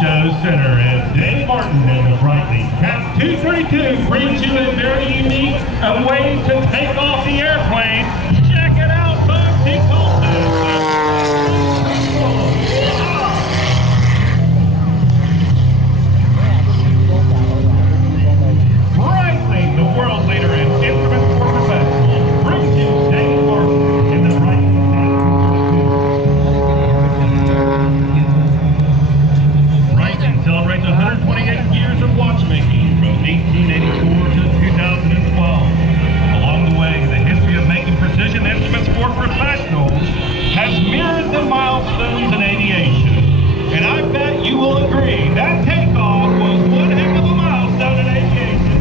Show Center as Dave Martin and the Breitling CAP232 brings you a very unique way to take off the airplane. Check it out, folks. He calls it Breitling, the world leader in instruments for professionals, brings you Dave Martin and the Breitling celebrates 128 years of watchmaking from 1884 to 2012. Along the way, the history of making precision instruments for professionals has mirrored the milestones in aviation. And I bet you will agree that takeoff was one heck of a milestone in aviation.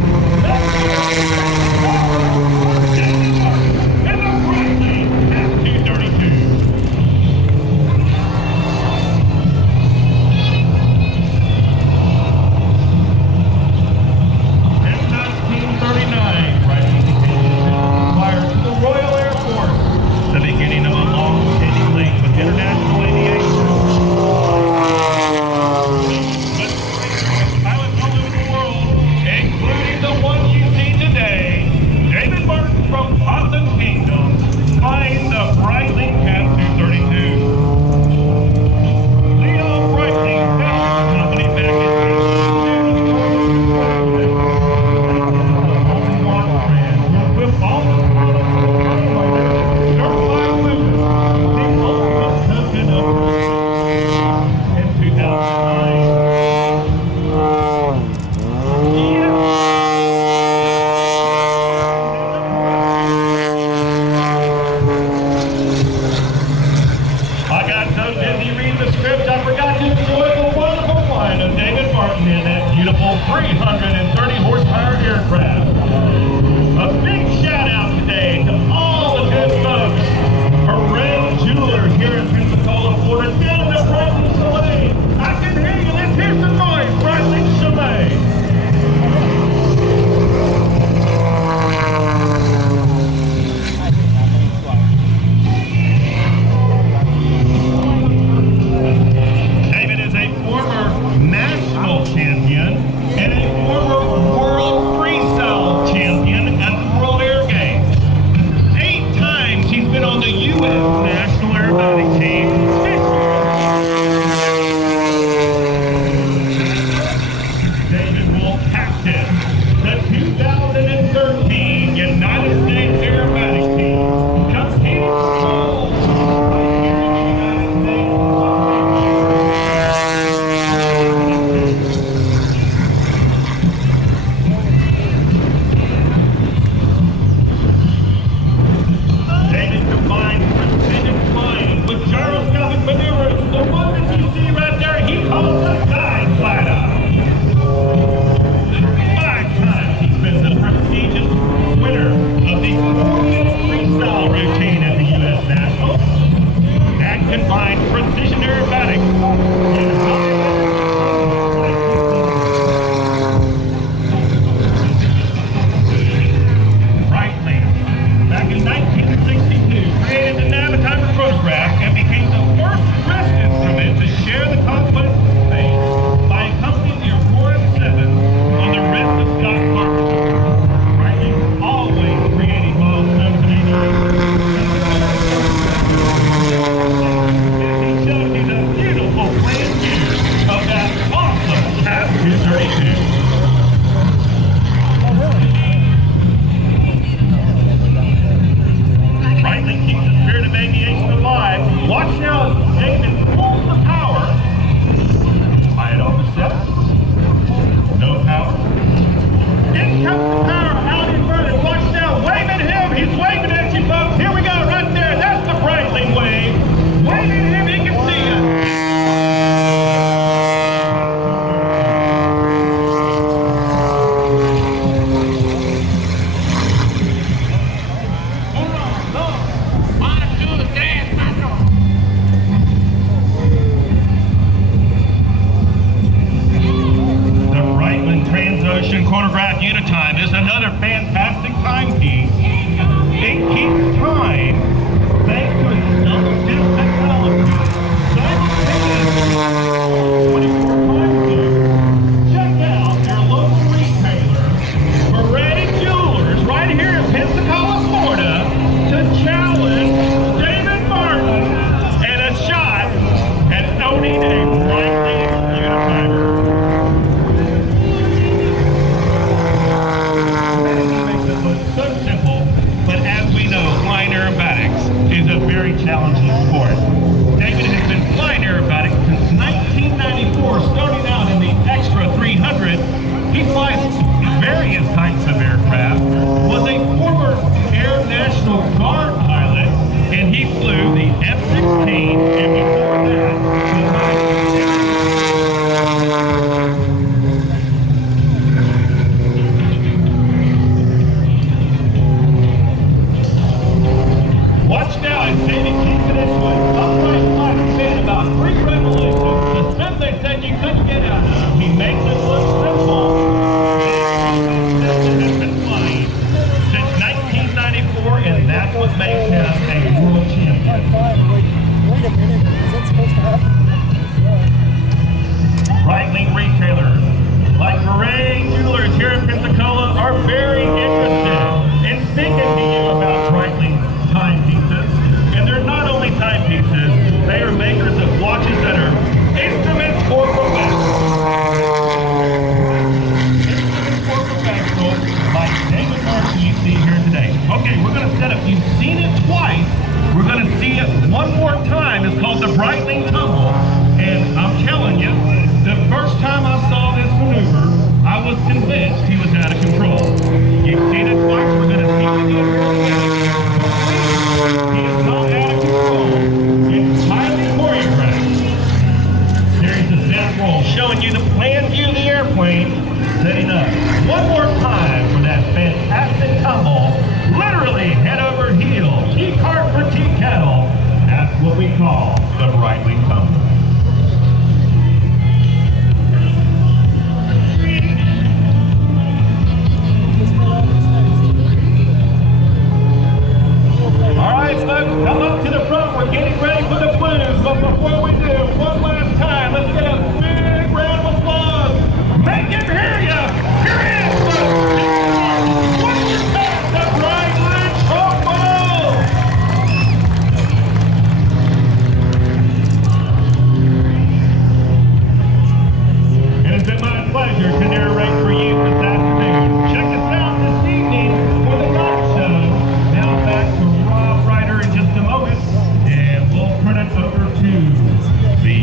And the Breitling CAP232. I forgot to enjoy the wonderful flying of David Martin in that beautiful 330 horsepower aircraft. A big shout out today to all the good folks, a red jeweler here in Pensacola, Florida, down in the Breitling Chalet. I can hear you. Let's hear some noise, Breitling Chalet. Champion and a former world freestyle champion at the World Air Games. 8 times he's been on the U.S. National Aerobatic Team. David will captain the 2013 United States Aerobatic Team, competing for combined precision aerobatics. Breitling, back in 1962, created the navitimer photograph and became the first wrist instrument to share the conquest of space by accompanying the Aurora 7 on the wrist of Scott Carpenter. Breitling always creating milestones in aviation. Of that awesome CAP232. Breitling keeps the spirit of aviation alive. Watch now as David pulls the power. Quiet on the set. No power. In comes the power out inverted. Watch now. Wave at him. He's waving at you, folks. Here we go, right there. That's the Breitling wave. Wave at him. He can see you. Chronograph Unitime is another fantastic timepiece. It keeps time thanks to its double disc technology. Simultaneously, 24 times and roll, showing you the plan view of the airplane, setting up one more time for that fantastic tumble, literally head over heels, E-cart for tea kettle. That's what we call the Breitling tumble. All right, folks, come up to the front. We're getting ready for the blues, but before we do, one last time, let's get a big round of applause. Make him hear you. Here he is, folks. What's your best, the Breitling tumble? It has been my pleasure to narrate for you this afternoon. Check us out this evening for the night show. Now back to Rob Ryder in just a moment, and we'll turn it over to the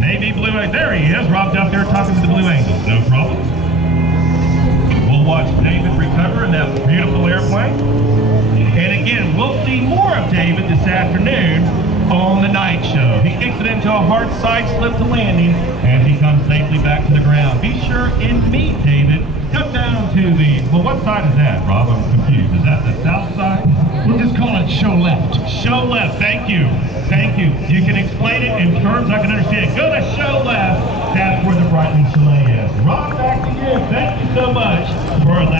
Navy Blue Angels. There he is. Rob's out there talking to the Blue Angels. No problem. We'll watch David recover in that beautiful airplane. And again, we'll see more of David this afternoon on the night show. He kicks it into a hard side slip to landing, and he comes safely back to the ground. Be sure and meet David. Come down to the, well, what side is that, Rob? I'm confused. Is that the south side? We'll just call it show left. Show left, thank you. Thank you. You can explain it in terms I can understand. Go to show left. That's where the Breitling Chalet is. Rob, back to you. Thank you so much for allowing